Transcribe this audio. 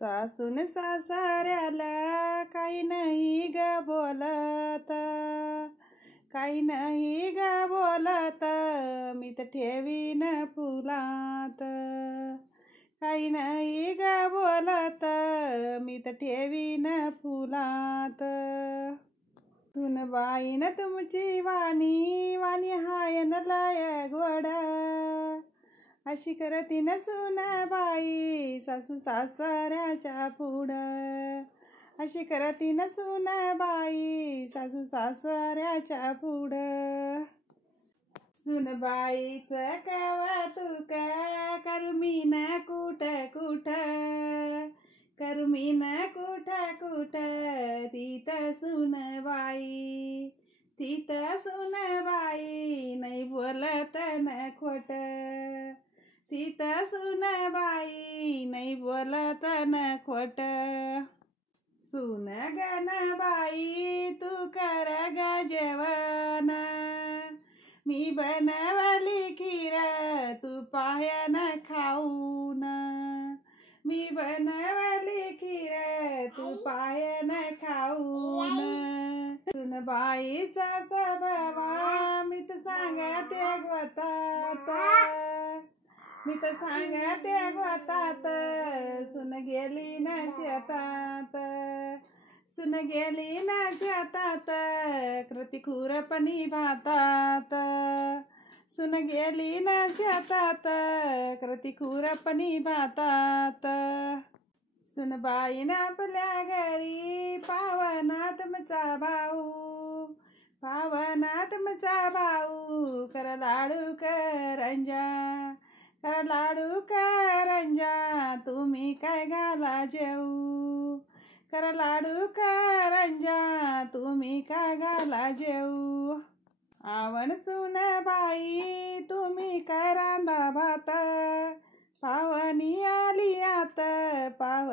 सासून सासऱ्याला काही नाही ग बोलत, काही नाही ग बोलत, मी तर ठेवीन फुलात. काही नाही ग बोलत, मी तर ठेवीन फुलात. सुनबाईन तुमची वाणी वाणी हायन लय गोड, अशी करतीन सुनबाई सासू सासऱ्याच्या पुढं. अशी करतीन सुनबाई सासू सासऱ्याच्या पुढं. सुनबाईचं कौतुक करू मी न कुठ कुठ, करू मी न कुठ कुठ, तिथं सुनबाई, तिथं सुनबाई नाही बोलत न खोट. तिथं सुनबाई नाही बोलत न खोट. सुन गणबाई तू कर ग जेवण, मी बनवली खीर तू पायन खाऊन. मी बनवली खीर तू पायन खाऊन. सुनबाईचा स्वभाव मी तर सांगते गोतात, मी तर सांगते गोतात. सुन गेली न शेतात, सुन गेली न शेतात, कृती खुरपणी भातात. सुन गेली न शेतात, कृती खुरपणी भातात. सुनबाईन आपल्या घरी पावना तुमचा भाऊ, पावना तुमचा भाऊ, कर लाडू करंजा, कर लाडू करंजा, तुम्ही काय घाला जेऊ. कर लाडू करंजा, तुम्ही काय घाला जेऊ. आवण सुनबाई तुम्ही काय रांधा भात, पावनी आली आत पाव